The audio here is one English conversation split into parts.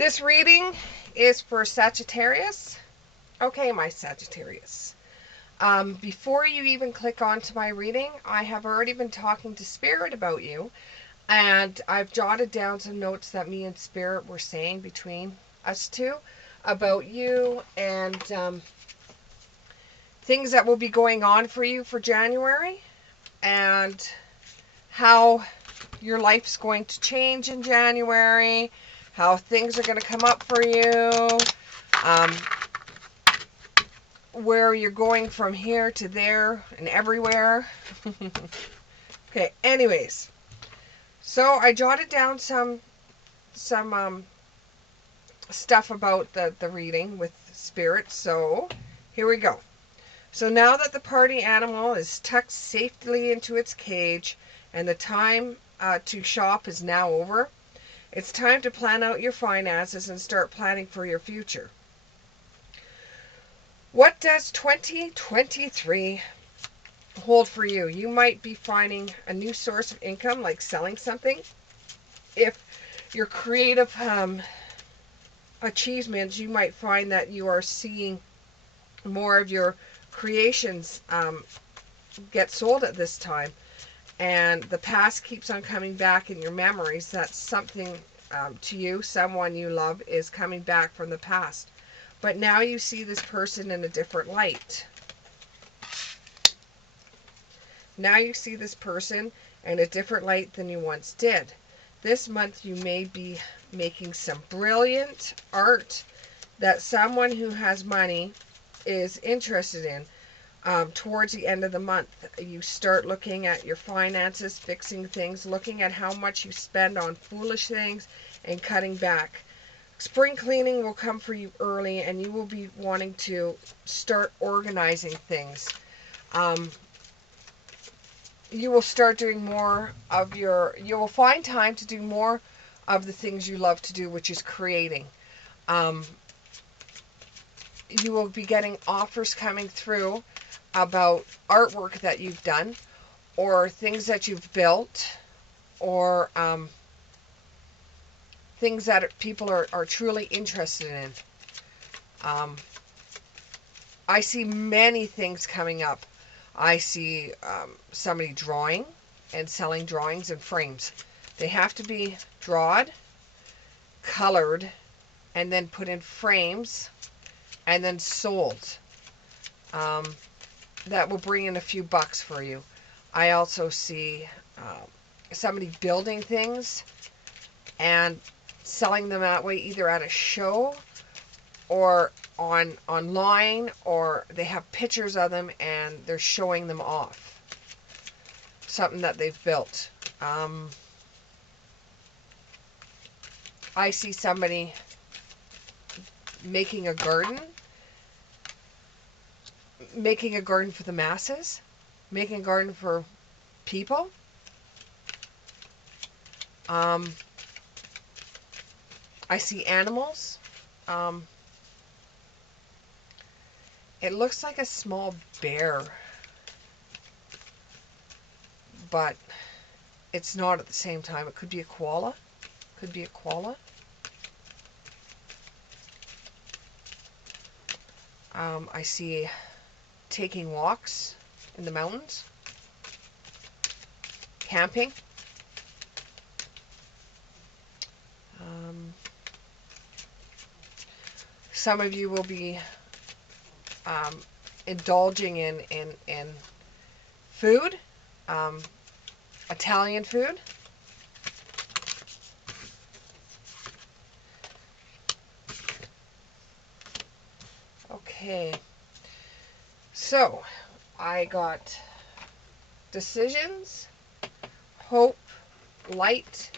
This reading is for Sagittarius. Okay, my Sagittarius. Before you even click onto my reading, I have already been talking to Spirit about you, and I've jotted down some notes that me and Spirit were saying between us two about you, and things that will be going on for you for January, and how your life's going to change in January, how things are going to come up for you, where you're going from here to there and everywhere. Okay, anyways, so I jotted down some stuff about the reading with Spirit, so here we go. So now that the party animal is tucked safely into its cage and the time to shop is now over, it's time to plan out your finances and start planning for your future. What does 2023 hold for you? You might be finding a new source of income, like selling something. If your creative achievements, you might find that you are seeing more of your creations get sold at this time, and the past keeps on coming back in your memories. That's something to you, someone you love is coming back from the past, but now you see this person in a different light. Now you see this person in a different light than you once did. This month you may be making some brilliant art that someone who has money is interested in. Towards the end of the month, you start looking at your finances, fixing things, looking at how much you spend on foolish things, and cutting back. Spring cleaning will come for you early, and you will be wanting to start organizing things. You will start doing more of you will find time to do more of the things you love to do, which is creating. You will be getting offers coming through about artwork that you've done, or things that you've built, or things that people are truly interested in. I see many things coming up. I see somebody drawing and selling drawings in frames. They have to be drawn, colored, and then put in frames, and then sold. That will bring in a few bucks for you. I also see somebody building things and selling them that way, either at a show or online, or they have pictures of them and they're showing them off. Something that they've built. I see somebody making a garden for the masses, making a garden for people. I see animals. It looks like a small bear, but it's not at the same time. It could be a koala. Could be a koala. I see taking walks in the mountains, camping. Some of you will be indulging in food, Italian food. Okay, so I got decisions, hope, light,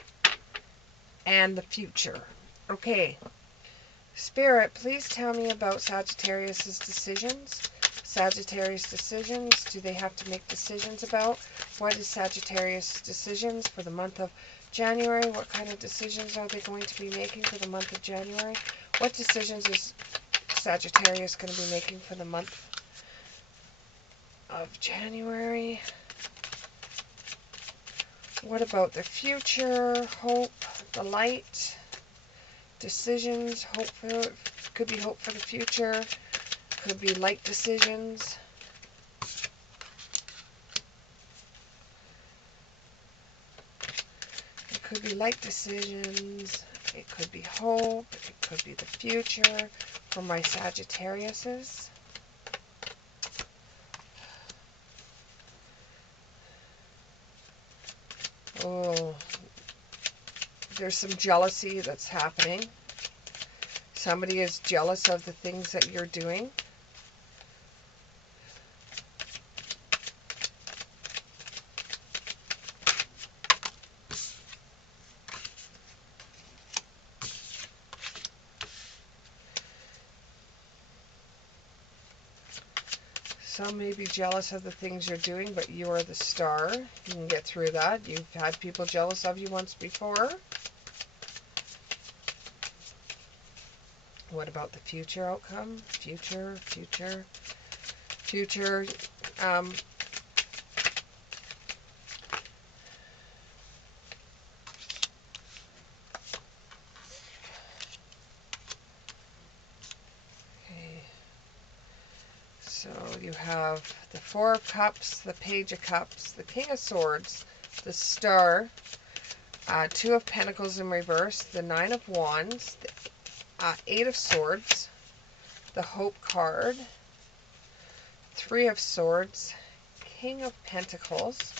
and the future. Okay, Spirit, please tell me about Sagittarius's decisions. Sagittarius decisions, do they have to make decisions about? What is Sagittarius decisions for the month of January? What kind of decisions are they going to be making for the month of January? What decisions is Sagittarius going to be making for the month of January? What about the future, hope, the light, decisions, hope for, could be hope for the future, could be light decisions. It could be light decisions, it could be hope, it could be the future for my Sagittariuses. Oh, there's some jealousy that's happening. Somebody is jealous of the things that you're doing. Some may be jealous of the things you're doing, but you are the star. You can get through that. You've had people jealous of you once before. What about the future outcome? Future. Okay. So you have the Four of Cups, the Page of Cups, the King of Swords, the Star, Two of Pentacles in reverse, the Nine of Wands, the Eight of Swords, the Hope card, Three of Swords, King of Pentacles,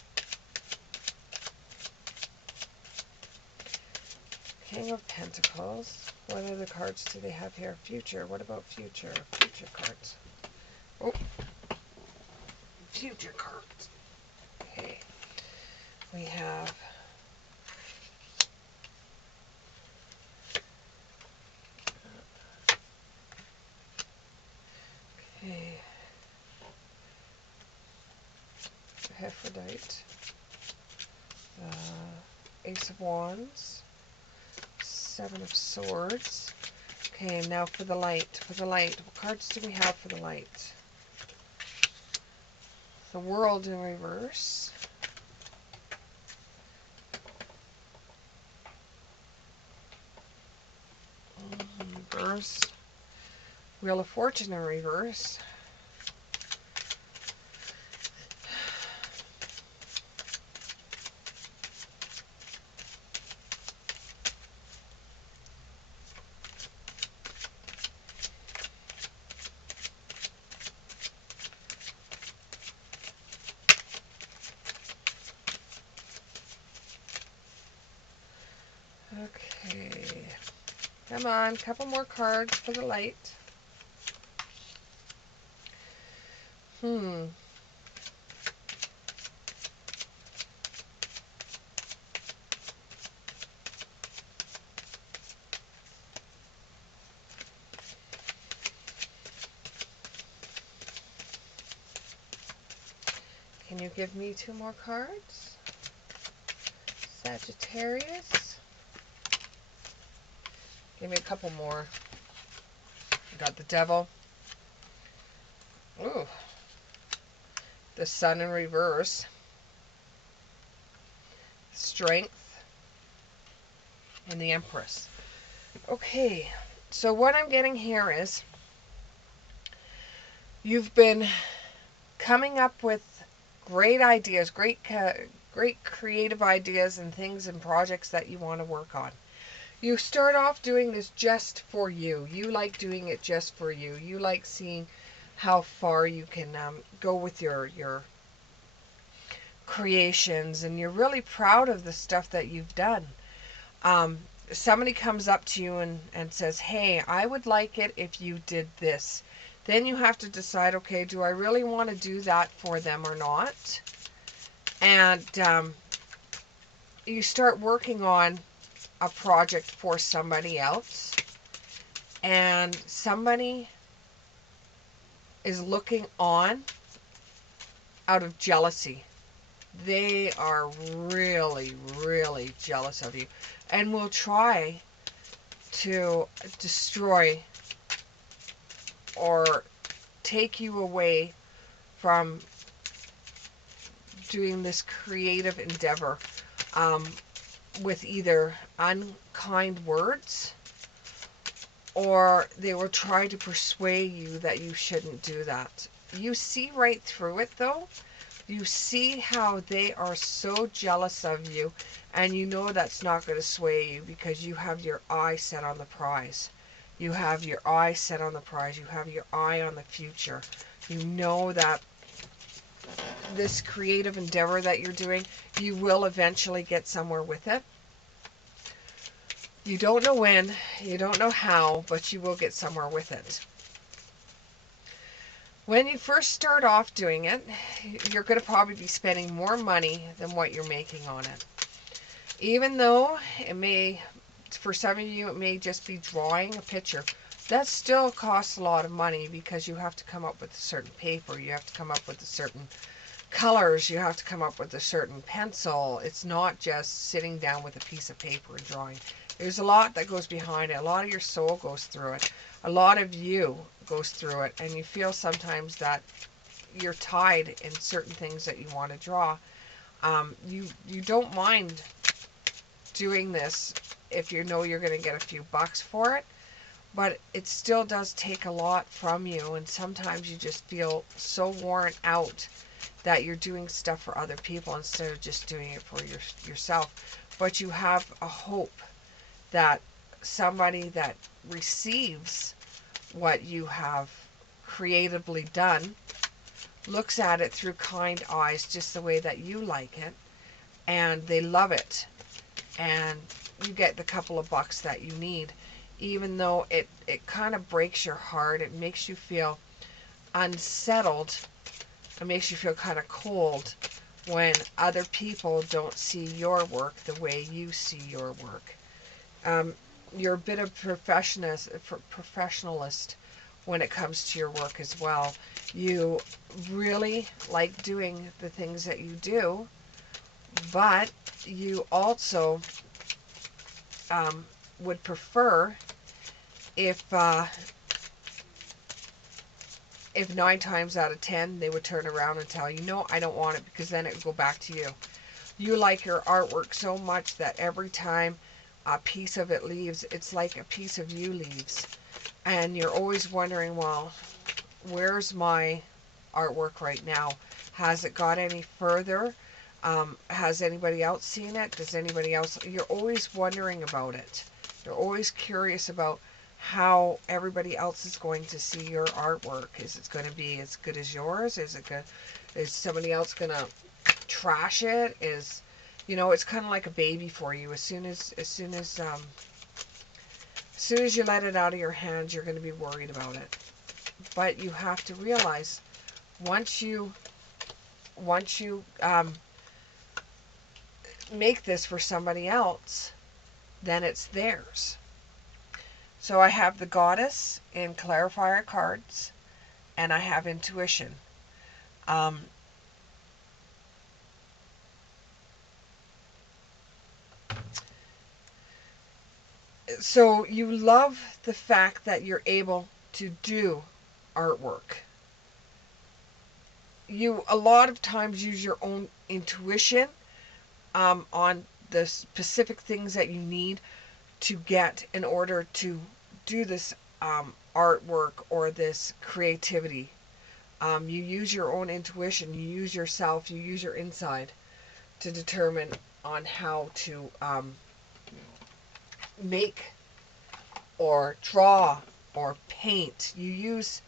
King of Pentacles. What other cards do they have here? Future. What about future? Future cards. Oh, future cards. Okay. We have okay. Hermaphrodite. Ace of Wands. Seven of Swords. Okay, now for the light. For the light. What cards do we have for the light? The World in reverse. Reverse. Wheel of Fortune in reverse. Okay. Come on, couple more cards for the light. Can you give me two more cards? Sagittarius. Give me a couple more. Got the Devil. Ooh. The Sun in reverse. Strength. And the Empress. Okay. So what I'm getting here is you've been coming up with great ideas, great creative ideas and things and projects that you want to work on. You start off doing this just for you. You like doing it just for you. You like seeing how far you can go with your creations, and you're really proud of the stuff that you've done. Somebody comes up to you and says, hey, I would like it if you did this. Then you have to decide, okay, do I really want to do that for them or not? And you start working on a project for somebody else, and somebody is looking on out of jealousy. They are really, really jealous of you and will try to destroy or take you away from doing this creative endeavor with either unkind words or they will try to persuade you that you shouldn't do that. You see right through it though. You see how they are so jealous of you, and you know that's not going to sway you because you have your eye set on the prize. You have your eye set on the prize. You have your eye on the future. You know that this creative endeavor that you're doing, you will eventually get somewhere with it. You don't know when, you don't know how, but you will get somewhere with it. When you first start off doing it, you're going to probably be spending more money than what you're making on it. Even though it may, for some of you, it may just be drawing a picture. That still costs a lot of money because you have to come up with a certain paper. You have to come up with a certain colors. You have to come up with a certain pencil. It's not just sitting down with a piece of paper and drawing. There's a lot that goes behind it. A lot of your soul goes through it. A lot of you goes through it. And you feel sometimes that you're tied in certain things that you want to draw. You don't mind doing this if you know you're going to get a few bucks for it. But it still does take a lot from you. And sometimes you just feel so worn out that you're doing stuff for other people instead of just doing it for yourself. But you have a hope that somebody that receives what you have creatively done looks at it through kind eyes just the way that you like it, and they love it, and you get the couple of bucks that you need. Even though it kind of breaks your heart, it makes you feel unsettled. It makes you feel kind of cold when other people don't see your work the way you see your work. You're a bit of professionalist when it comes to your work as well. You really like doing the things that you do, but you also would prefer if 9 times out of 10 they would turn around and tell you, no, I don't want it, because then it would go back to you. You like your artwork so much that every time a piece of it leaves, it's like a piece of you leaves. And you're always wondering, well, where's my artwork right now? Has it got any further? Has anybody else seen it? Does anybody else? You're always wondering about it. You're always curious about how everybody else is going to see your artwork. Is it going to be as good as yours? Is somebody else going to trash it? It's kind of like a baby for you. As soon as you let it out of your hands, you're going to be worried about it. But you have to realize once you make this for somebody else, then it's theirs. So I have the Goddess in Clarifier cards, and I have Intuition. So you love the fact that you're able to do artwork. You a lot of times use your own intuition on the specific things that you need to get in order to do this artwork or this creativity. You use your own intuition, you use yourself, you use your inside to determine on how to make or draw or paint. You use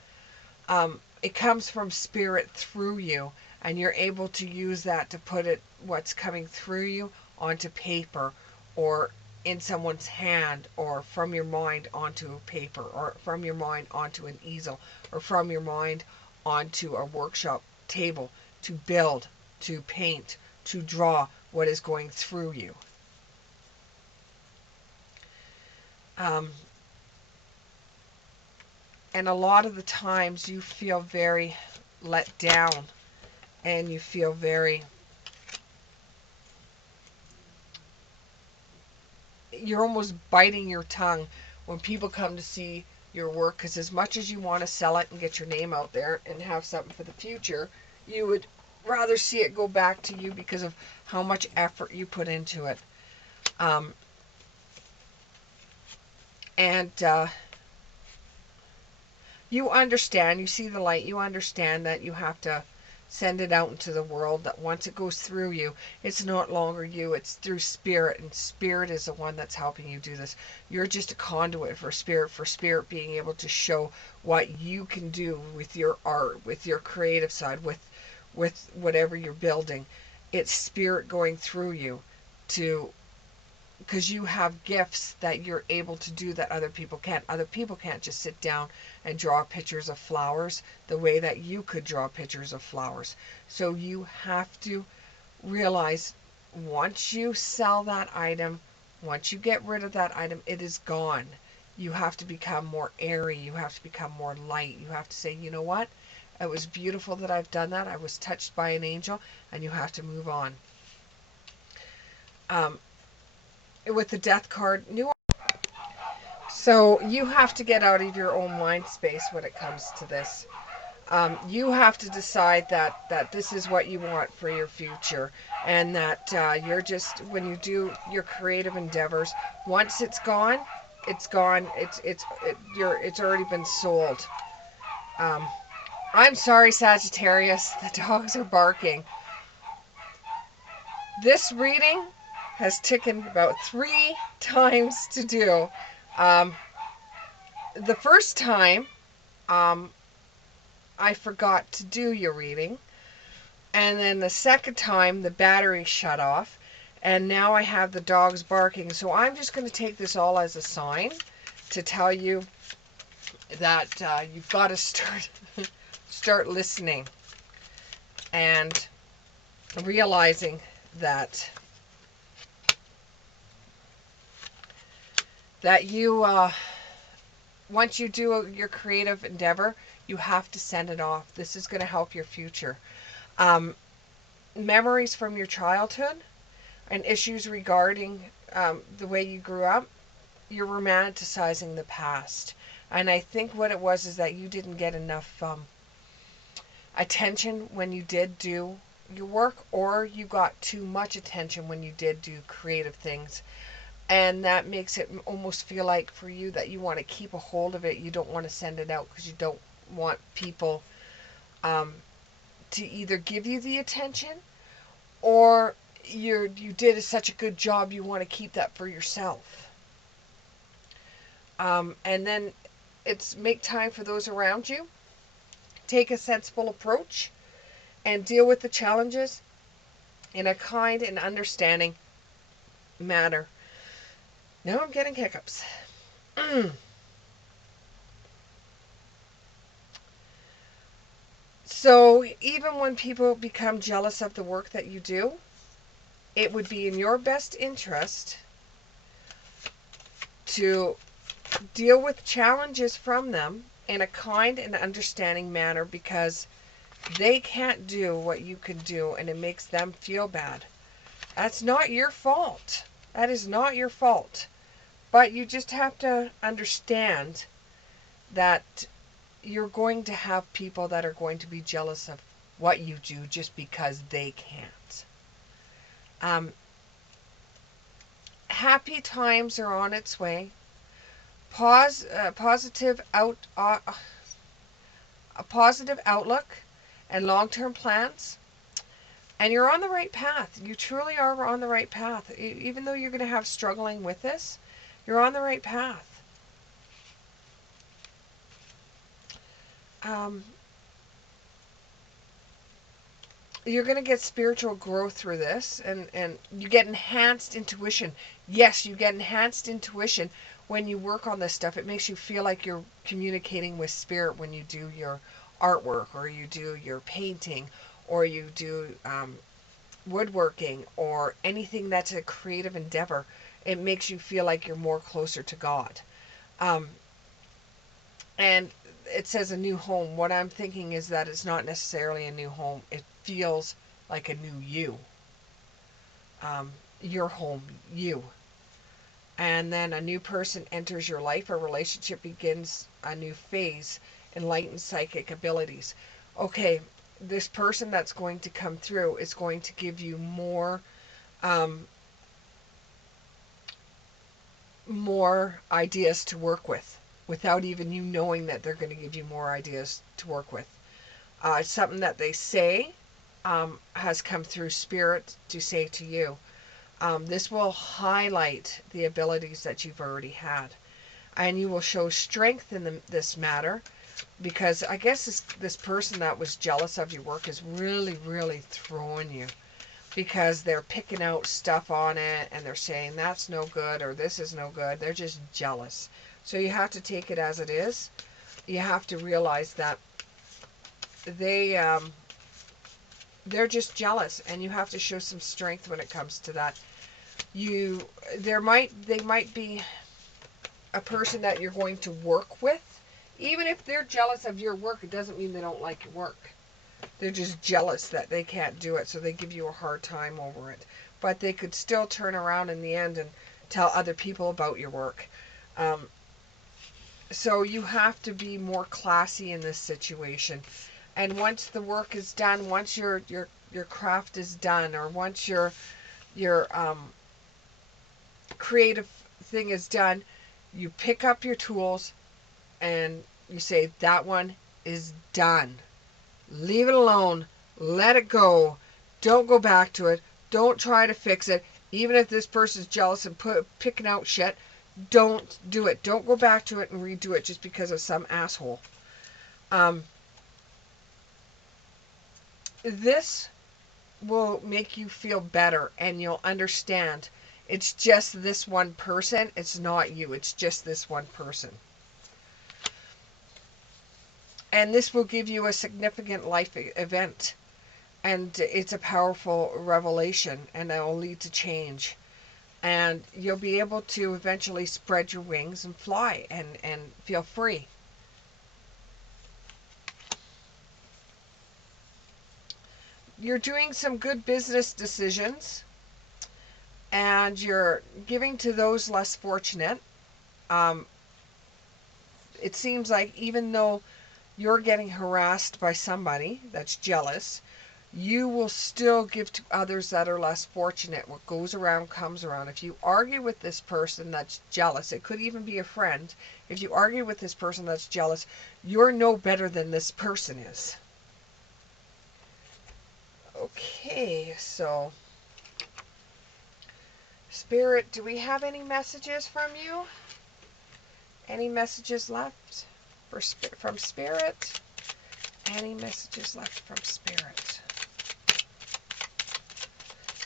it comes from spirit through you, and you're able to use that to put what's coming through you onto paper, or in someone's hand, or from your mind onto a paper, or from your mind onto an easel, or from your mind onto a workshop table, to build, to paint, to draw what is going through you. And a lot of the times you feel very let down, and you feel you're almost biting your tongue when people come to see your work, because as much as you want to sell it and get your name out there and have something for the future, you would rather see it go back to you because of how much effort you put into it. And you understand, you see the light, you understand that you have to send it out into the world, that once it goes through you, it's not longer you, it's through spirit, and spirit is the one that's helping you do this. You're just a conduit for spirit being able to show what you can do with your art, with your creative side, with whatever you're building. It's spirit going through you to, because you have gifts that you're able to do that other people can't. Other people can't just sit down and draw pictures of flowers the way that you could draw pictures of flowers. So you have to realize, once you sell that item, once you get rid of that item, it is gone. You have to become more airy. You have to become more light. You have to say, you know what? It was beautiful that I've done that. I was touched by an angel, and you have to move on. With the death card, so you have to get out of your own mind space when it comes to this. You have to decide that this is what you want for your future, and that you're just, when you do your creative endeavors, once it's gone, it's gone. It's already been sold. I'm sorry, Sagittarius. The dogs are barking. This reading has taken about 3 times to do. The first time, I forgot to do your reading. And then the second time, the battery shut off. And now I have the dogs barking. So I'm just going to take this all as a sign to tell you that you've got to start listening and realizing that you, once you do your creative endeavor, you have to send it off. This is going to help your future. Memories from your childhood and issues regarding the way you grew up, you're romanticizing the past. And I think what it was is that you didn't get enough attention when you did do your work, or you got too much attention when you did do creative things. And that makes it almost feel like for you that you want to keep a hold of it. You don't want to send it out because you don't want people to either give you the attention, or you did such a good job you want to keep that for yourself. And then it's make time for those around you. Take a sensible approach and deal with the challenges in a kind and understanding manner. Now I'm getting hiccups. So even when people become jealous of the work that you do, it would be in your best interest to deal with challenges from them in a kind and understanding manner, because they can't do what you can do and it makes them feel bad. That's not your fault. That is not your fault. But you just have to understand that you're going to have people that are going to be jealous of what you do just because they can't. Happy times are on its way. Positive a positive outlook and long-term plans, and you're on the right path. You truly are on the right path. Even though you're going to have struggling with this, you're on the right path. You're going to get spiritual growth through this, and you get enhanced intuition. Yes, you get enhanced intuition when you work on this stuff. It makes you feel like you're communicating with spirit when you do your artwork, or you do your painting, or you do woodworking, or anything that's a creative endeavor. It makes you feel like you're more closer to God. And it says a new home. What I'm thinking is that it's not necessarily a new home. It feels like a new you. Your home, you. And then a new person enters your life. A relationship begins a new phase. Enlightened psychic abilities. Okay, this person that's going to come through is going to give you more ideas to work with. without even you knowing that they're going to give you more ideas to work with. Something that they say has come through spirit to say to you. This will highlight the abilities that you've already had. And you will show strength in this matter, because I guess this person that was jealous of your work is really, really throwing you, because they're picking out stuff on it and they're saying that's no good or this is no good. They're just jealous. So you have to take it as it is. You have to realize that they're just jealous, and you have to show some strength when it comes to that. They might be a person that you're going to work with. Even if they're jealous of your work, it doesn't mean they don't like your work. They're just jealous that they can't do it, so they give you a hard time over it. But they could still turn around in the end and tell other people about your work. So you have to be more classy in this situation. And once the work is done, once your craft is done, or once your creative thing is done, you pick up your tools and you say, that one is done. Leave it alone. Let it go. Don't go back to it. Don't try to fix it. Even if this person's jealous and picking out shit, don't do it. Don't go back to it and redo it just because of some asshole. This will make you feel better, and you'll understand it's just this one person. It's not you. It's just this one person. And this will give you a significant life event. And it's a powerful revelation, and it will lead to change. And you'll be able to eventually spread your wings and fly and feel free. You're doing some good business decisions, and you're giving to those less fortunate. It seems like even though you're getting harassed by somebody that's jealous, you will still give to others that are less fortunate. What goes around comes around. If you argue with this person that's jealous, it could even be a friend. If you argue with this person that's jealous, you're no better than this person is. Okay, so Spirit, do we have any messages from you? Any messages left from Spirit? Any messages left from Spirit?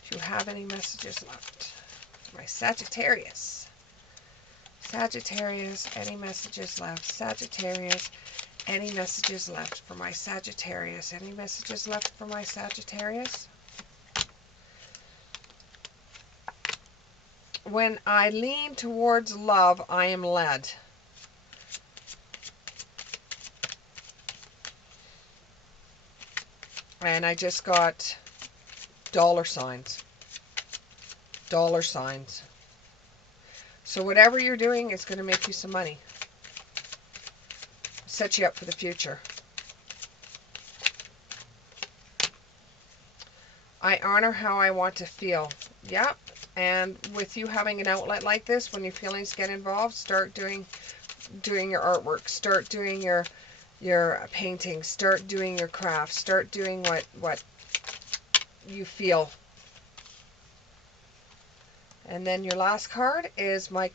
Do you have any messages left? My Sagittarius. Sagittarius, any messages left? Sagittarius, any messages left for my Sagittarius? Any messages left for my Sagittarius? When I lean towards love, I am led. And I just got dollar signs. Dollar signs. So whatever you're doing, it's going to make you some money. Set you up for the future. I honor how I want to feel. Yep. And with you having an outlet like this, when your feelings get involved, start doing your artwork. Start doing your painting. Start doing your craft. Start doing what you feel. And then your last card is my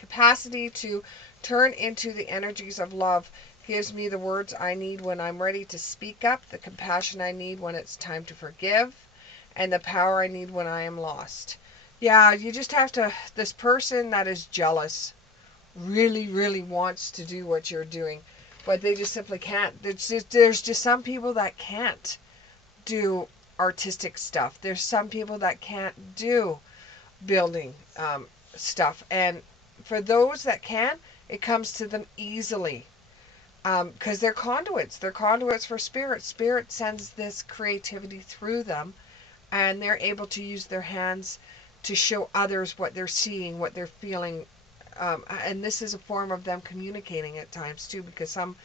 capacity to turn into the energies of love. Gives me the words I need when I'm ready to speak up, the compassion I need when it's time to forgive, and the power I need when I am lost. Yeah, you just have to, this person that is jealous really, really wants to do what you're doing, but they just simply can't. There's just some people that can't do artistic stuff. There's some people that can't do building stuff. And for those that can, it comes to them easily. Because they're conduits. They're conduits for Spirit. Spirit sends this creativity through them, and they're able to use their hands to show others what they're seeing, what they're feeling. And this is a form of them communicating at times too, because some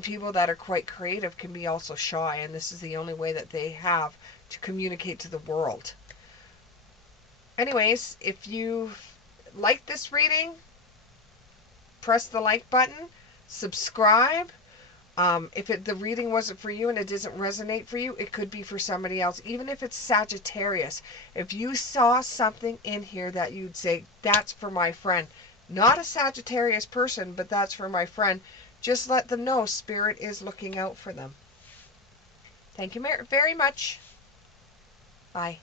people that are quite creative can be also shy, and this is the only way that they have to communicate to the world. Anyways, if you like this reading, press the like button, subscribe. If the reading wasn't for you and it doesn't resonate for you, it could be for somebody else. Even if it's Sagittarius, if you saw something in here that you'd say, that's for my friend, not a Sagittarius person, but that's for my friend, just let them know Spirit is looking out for them. Thank you very much. Bye.